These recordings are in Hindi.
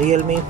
RealMe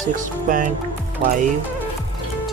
6.5